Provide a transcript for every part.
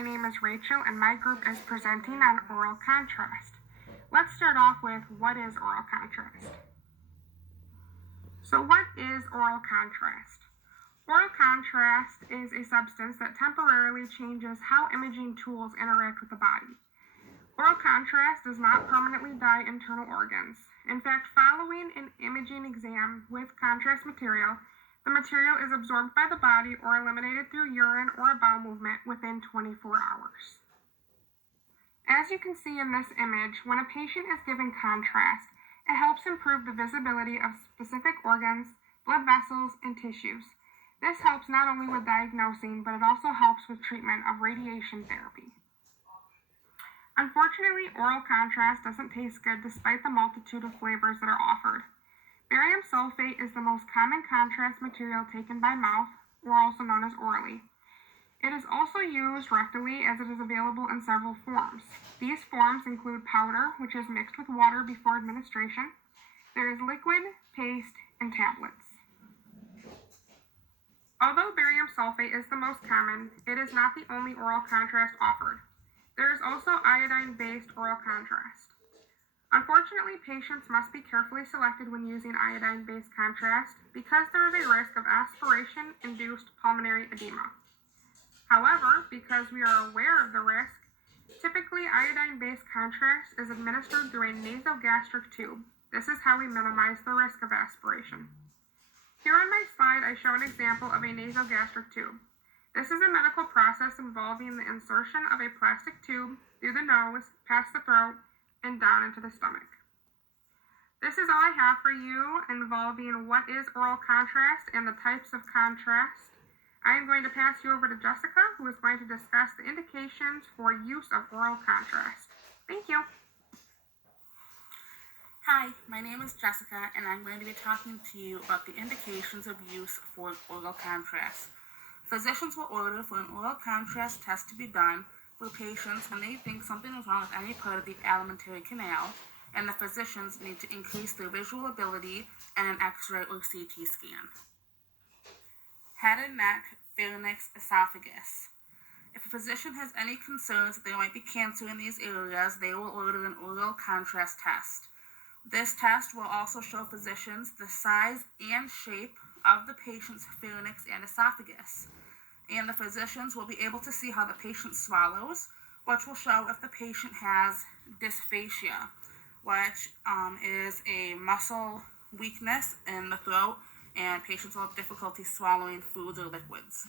my name is Rachel and my group is presenting on oral contrast. Let's start off with what is oral contrast. So what is oral contrast? Oral contrast is a substance that temporarily changes how imaging tools interact with the body. Oral contrast does not permanently dye internal organs. In fact, following an imaging exam with contrast material, the material is absorbed by the body or eliminated through urine or a bowel movement within 24 hours. As you can see in this image, when a patient is given contrast, it helps improve the visibility of specific organs, blood vessels, and tissues. This helps not only with diagnosing, but it also helps with treatment of radiation therapy. Unfortunately, oral contrast doesn't taste good despite the multitude of flavors that are offered. Barium sulfate is the most common contrast material taken by mouth, or also known as orally. It is also used rectally as it is available in several forms. These forms include powder, which is mixed with water before administration. There is liquid, paste, and tablets. Although barium sulfate is the most common, it is not the only oral contrast offered. There is also iodine-based oral contrast. Unfortunately, patients must be carefully selected when using iodine-based contrast because there is a risk of aspiration-induced pulmonary edema. However, because we are aware of the risk, typically iodine-based contrast is administered through a nasogastric tube. This is how we minimize the risk of aspiration. Here on my slide, I show an example of a nasogastric tube. This is a medical process involving the insertion of a plastic tube through the nose, past the throat, and down into the stomach. This is all I have for you involving what is oral contrast and the types of contrast. I am going to pass you over to Jessica, who is going to discuss the indications for use of oral contrast. Thank you. Hi, my name is Jessica, and I'm going to be talking to you about the indications of use for oral contrast. Physicians will order for an oral contrast test to be done for patients when they think something is wrong with any part of the alimentary canal, and the physicians need to increase their visual ability and an X-ray or CT scan. Head and neck, pharynx, esophagus. If a physician has any concerns that there might be cancer in these areas, they will order an oral contrast test. This test will also show physicians the size and shape of the patient's pharynx and esophagus. And the physicians will be able to see how the patient swallows, which will show if the patient has dysphagia, which is a muscle weakness in the throat, and patients will have difficulty swallowing foods or liquids.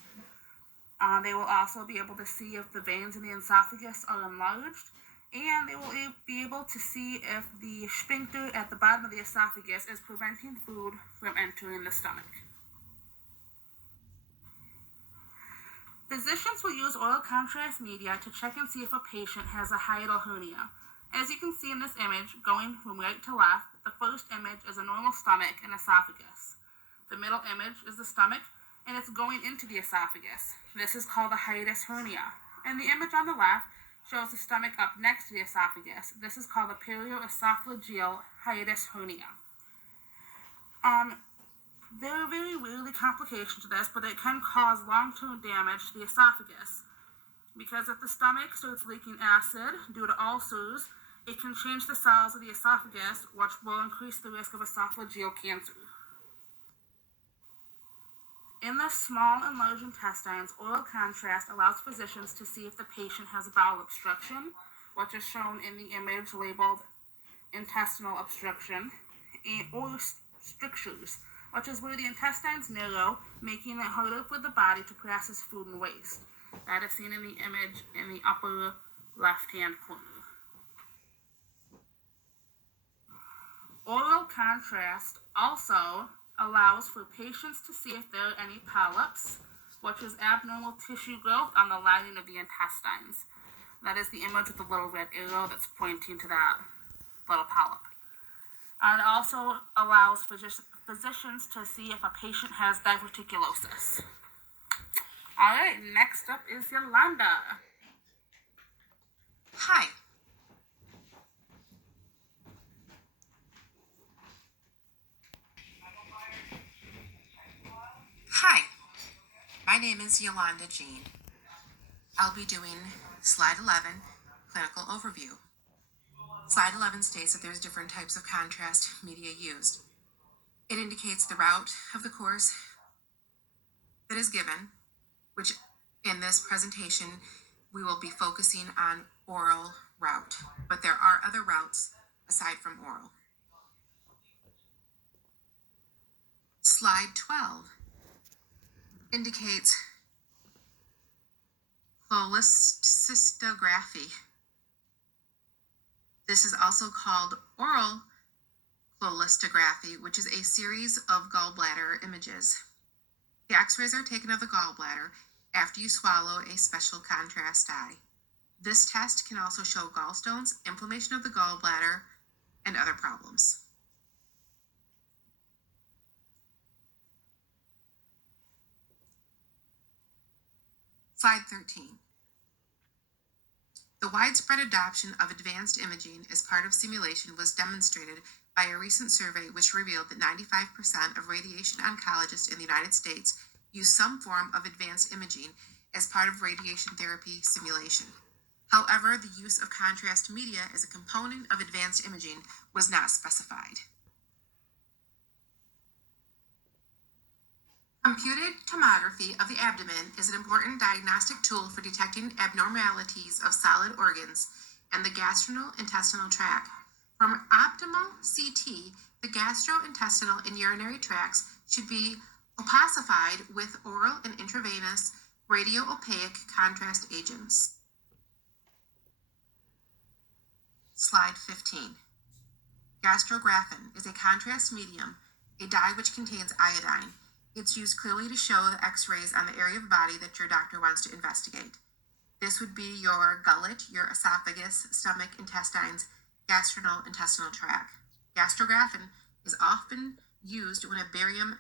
They will also be able to see if the veins in the esophagus are enlarged, and they will be able to see if the sphincter at the bottom of the esophagus is preventing food from entering the stomach. Physicians will use oral contrast media to check and see if a patient has a hiatal hernia. As you can see in this image, going from right to left, the first image is a normal stomach and esophagus. The middle image is the stomach, and it's going into the esophagus. This is called a hiatus hernia. And the image on the left shows the stomach up next to the esophagus. This is called a perioesophageal hiatus hernia. There are very rarely complications to this, but it can cause long-term damage to the esophagus. Because if the stomach starts leaking acid due to ulcers, it can change the cells of the esophagus, which will increase the risk of esophageal cancer. In the small and large intestines, oral contrast allows physicians to see if the patient has bowel obstruction, which is shown in the image labeled intestinal obstruction, or strictures, which is where the intestines narrow, making it harder for the body to process food and waste. That is seen in the image in the upper left-hand corner. Oral contrast also allows for patients to see if there are any polyps, which is abnormal tissue growth on the lining of the intestines. That is the image with the little red arrow that's pointing to that little polyp. And it also allows physicians to see if a patient has diverticulosis. All right, next up is Yolanda. Hi. My name is Yolanda Jean. I'll be doing slide 11, clinical overview. Slide 11 states that there's different types of contrast media used. It indicates the route of the course that is given, which in this presentation, we will be focusing on oral route, but there are other routes aside from oral. Slide 12 indicates cholecystography. This is also called oral cholecystography, which is a series of gallbladder images. The x-rays are taken of the gallbladder after you swallow a special contrast dye. This test can also show gallstones, inflammation of the gallbladder, and other problems. Slide 13. The widespread adoption of advanced imaging as part of simulation was demonstrated by a recent survey which revealed that 95% of radiation oncologists in the United States use some form of advanced imaging as part of radiation therapy simulation. However, the use of contrast media as a component of advanced imaging was not specified. Computed tomography of the abdomen is an important diagnostic tool for detecting abnormalities of solid organs and the gastrointestinal tract. From optimal CT, the gastrointestinal and urinary tracts should be opacified with oral and intravenous radio-opaque contrast agents. Slide 15. Gastrographin is a contrast medium, a dye which contains iodine. It's used clearly to show the x-rays on the area of the body that your doctor wants to investigate. This would be your gullet, your esophagus, stomach, intestines, gastrointestinal tract. Gastrographin is often used when a barium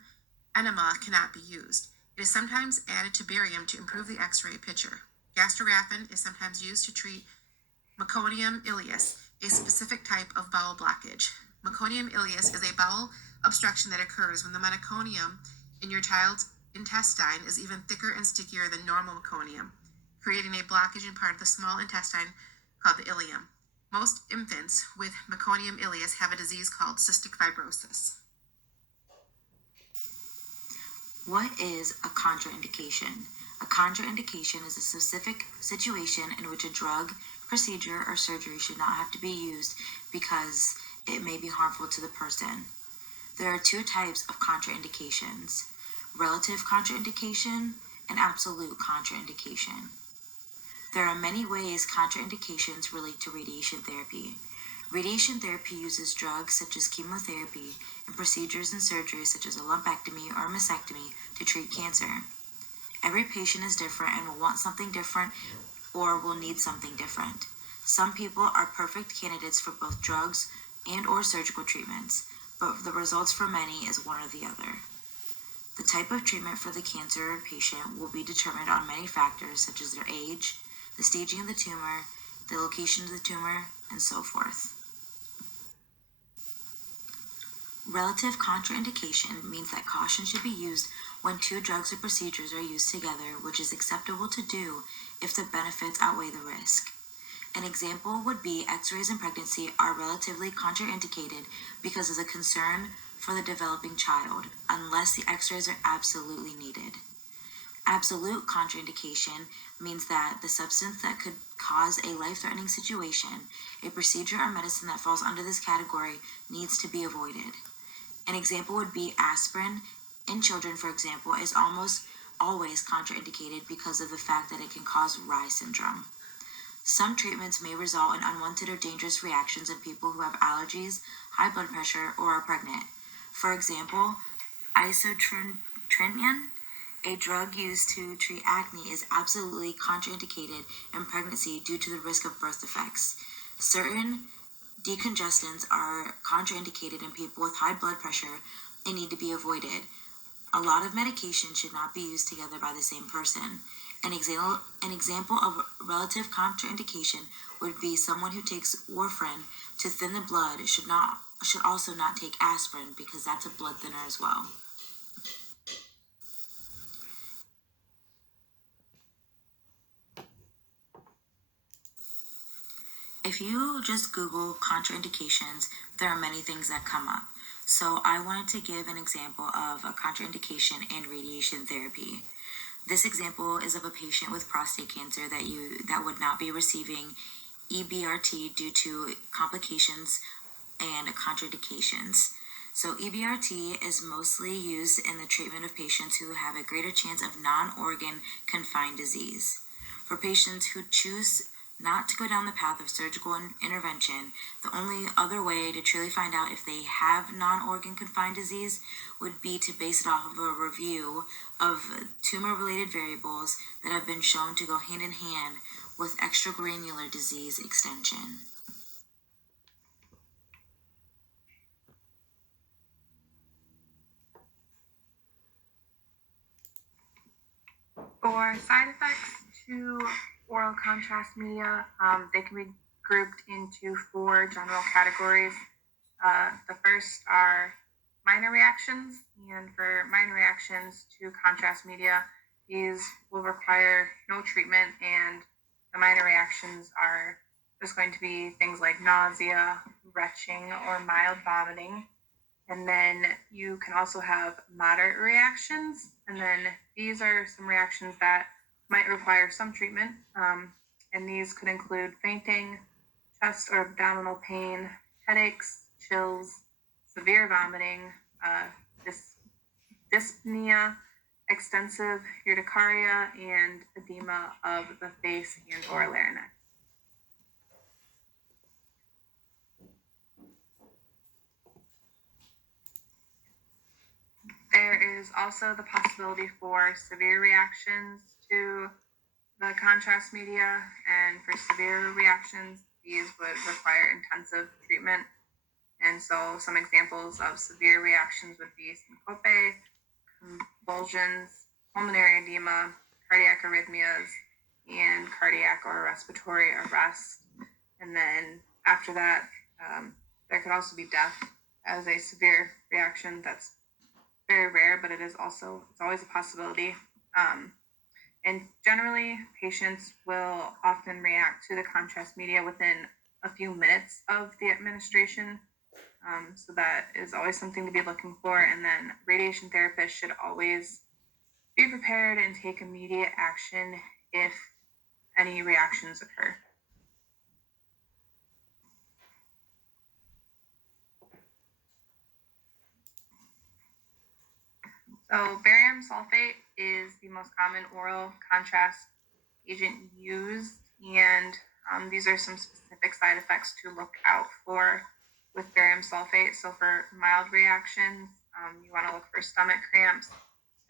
enema cannot be used. It is sometimes added to barium to improve the x-ray picture. Gastrographin is sometimes used to treat meconium ileus, a specific type of bowel blockage. Meconium ileus is a bowel obstruction that occurs when the meconium in your child's intestine is even thicker and stickier than normal meconium, creating a blockage in part of the small intestine called the ileum. Most infants with meconium ileus have a disease called cystic fibrosis. What is a contraindication? A contraindication is a specific situation in which a drug, procedure, or surgery should not have to be used because it may be harmful to the person. There are two types of contraindications: relative contraindication and absolute contraindication. There are many ways contraindications relate to radiation therapy. Radiation therapy uses drugs such as chemotherapy and procedures and surgeries such as a lumpectomy or a mastectomy to treat cancer. Every patient is different and will want something different or will need something different. Some people are perfect candidates for both drugs and or surgical treatments, but the results for many is one or the other. The type of treatment for the cancer patient will be determined on many factors such as their age, the staging of the tumor, the location of the tumor, and so forth. Relative contraindication means that caution should be used when two drugs or procedures are used together, which is acceptable to do if the benefits outweigh the risk. An example would be x-rays in pregnancy are relatively contraindicated because of the concern for the developing child, unless the x-rays are absolutely needed. Absolute contraindication means that the substance that could cause a life-threatening situation, a procedure or medicine that falls under this category, needs to be avoided. An example would be aspirin in children, for example, is almost always contraindicated because of the fact that it can cause Reye syndrome. Some treatments may result in unwanted or dangerous reactions in people who have allergies, high blood pressure, or are pregnant. For example, isotretinoin, a drug used to treat acne, is absolutely contraindicated in pregnancy due to the risk of birth defects. Certain decongestants are contraindicated in people with high blood pressure and need to be avoided. A lot of medication should not be used together by the same person. An example of relative contraindication would be someone who takes warfarin to thin the blood should also not take aspirin because that's a blood thinner as well. if you just Google contraindications, there are many things that come up. So I wanted to give an example of a contraindication in radiation therapy. This example is of a patient with prostate cancer that would not be receiving EBRT due to complications and contraindications. So EBRT is mostly used in the treatment of patients who have a greater chance of non-organ confined disease. For patients who choose not to go down the path of surgical intervention, the only other way to truly find out if they have non-organ confined disease would be to base it off of a review of tumor-related variables that have been shown to go hand in hand with extragranular disease extension. For side effects to oral contrast media, they can be grouped into 4 general categories. The first are minor reactions, and for minor reactions to contrast media, these will require no treatment, and the minor reactions are just going to be things like nausea, retching, or mild vomiting. And then you can also have moderate reactions. And then these are some reactions that might require some treatment. And these could include fainting, chest or abdominal pain, headaches, chills, severe vomiting, dyspnea, extensive urticaria, and edema of the face and or larynx. There is also the possibility for severe reactions to the contrast media, and for severe reactions, these would require intensive treatment. And so some examples of severe reactions would be syncope, convulsions, pulmonary edema, cardiac arrhythmias, and cardiac or respiratory arrest. And then after that, there could also be death as a severe reaction. That's very rare, but it's always a possibility. And generally, patients will often react to the contrast media within a few minutes of the administration. So that is always something to be looking for. And then radiation therapists should always be prepared and take immediate action if any reactions occur. So barium sulfate is the most common oral contrast agent used, and these are some specific side effects to look out for with barium sulfate. So for mild reactions, you want to look for stomach cramps,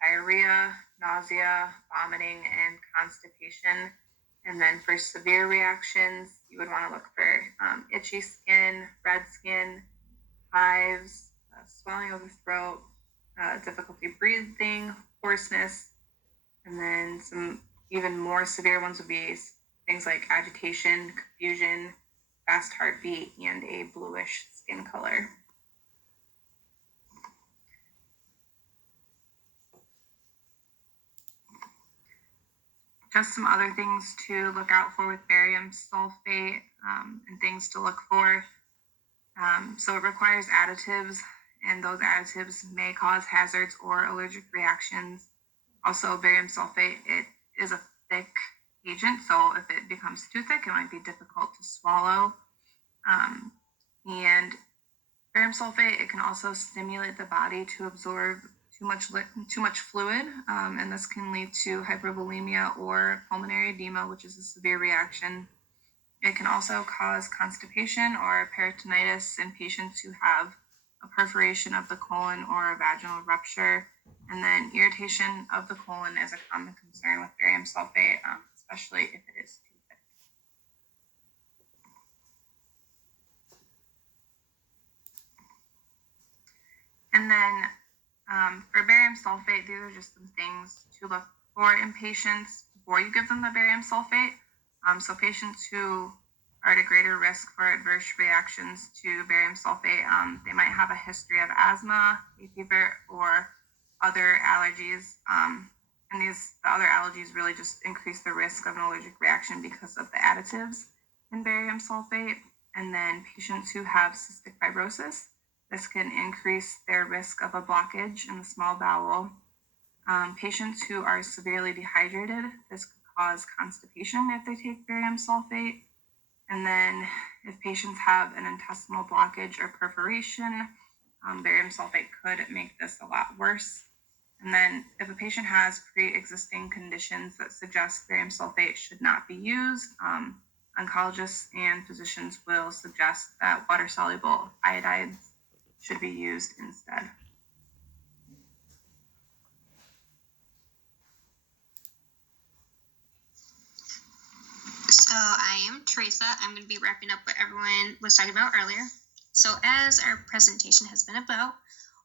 diarrhea, nausea, vomiting, and constipation. And then for severe reactions, you would want to look for itchy skin, red skin, hives, swelling of the throat, difficulty breathing, hoarseness, and then some even more severe ones would be things like agitation, confusion, fast heartbeat, and a bluish skin color. Just some other things to look out for with barium sulfate, and things to look for. So it requires additives, and those additives may cause hazards or allergic reactions. Also, barium sulfate, it is a thick agent, so if it becomes too thick, it might be difficult to swallow. And barium sulfate, it can also stimulate the body to absorb too much fluid, and this can lead to hypervolemia or pulmonary edema, which is a severe reaction. It can also cause constipation or peritonitis in patients who have a perforation of the colon or a vaginal rupture. And then irritation of the colon is a common concern with barium sulfate, especially if it is too thick. And then for barium sulfate, these are just some things to look for in patients before you give them the barium sulfate. So patients who are at a greater risk for adverse reactions to barium sulfate, they might have a history of asthma, hay fever, or other allergies. And the other allergies really just increase the risk of an allergic reaction because of the additives. in barium sulfate. And then patients who have cystic fibrosis, this can increase their risk of a blockage in the small bowel. Patients who are severely dehydrated, this could cause constipation if they take barium sulfate. And then if patients have an intestinal blockage or perforation, barium sulfate could make this a lot worse. And then if a patient has pre-existing conditions that suggest barium sulfate should not be used, oncologists and physicians will suggest that water-soluble iodides should be used instead. So I am Teresa. I'm going to be wrapping up what everyone was talking about earlier. So as our presentation has been about,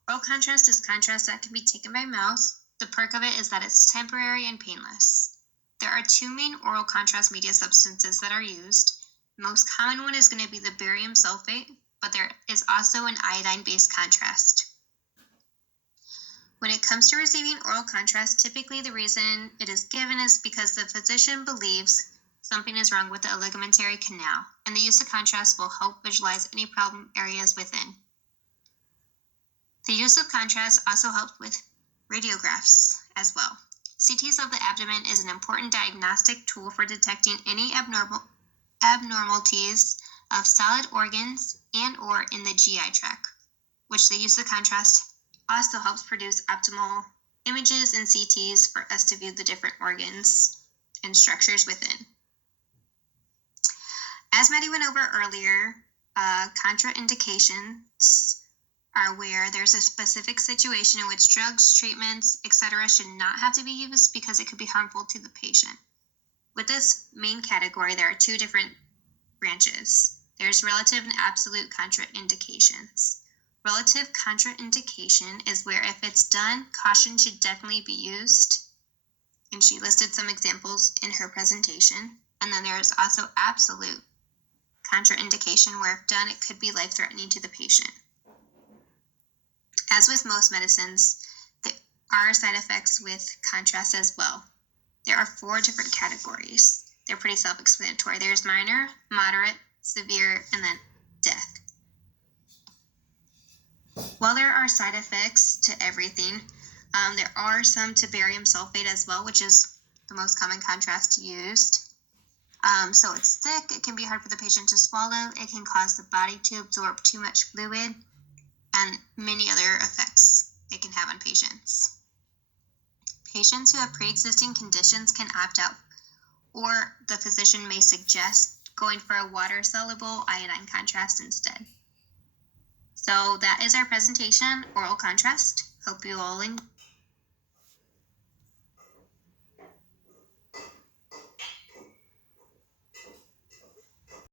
oral contrast is contrast that can be taken by mouth. The perk of it is that it's temporary and painless. There are two main oral contrast media substances that are used. The most common one is going to be the barium sulfate, but there is also an iodine-based contrast. When it comes to receiving oral contrast, typically the reason it is given is because the physician believes something is wrong with the aligamentary canal, and the use of contrast will help visualize any problem areas within. The use of contrast also helps with radiographs as well. CTs of the abdomen is an important diagnostic tool for detecting any abnormalities of solid organs and or in the GI tract, which the use of contrast also helps produce optimal images in CTs for us to view the different organs and structures within. As Maddie went over earlier, contraindications are where there's a specific situation in which drugs, treatments, etc. should not have to be used because it could be harmful to the patient. With this main category, there are two different branches. There's relative and absolute contraindications. Relative contraindication is where if it's done, caution should definitely be used. And she listed some examples in her presentation. And then there's also absolute contraindication where if done, it could be life-threatening to the patient. As with most medicines, there are side effects with contrast as well. There are 4 different categories. They're pretty self-explanatory. There's minor, moderate, severe, and then death. While there are side effects to everything, there are some to barium sulfate as well, which is the most common contrast used. So it's thick, it can be hard for the patient to swallow, it can cause the body to absorb too much fluid, and many other effects it can have on patients. Patients who have pre-existing conditions can opt out, or the physician may suggest going for a water-soluble iodine contrast instead. So that is our presentation, oral contrast. Hope you all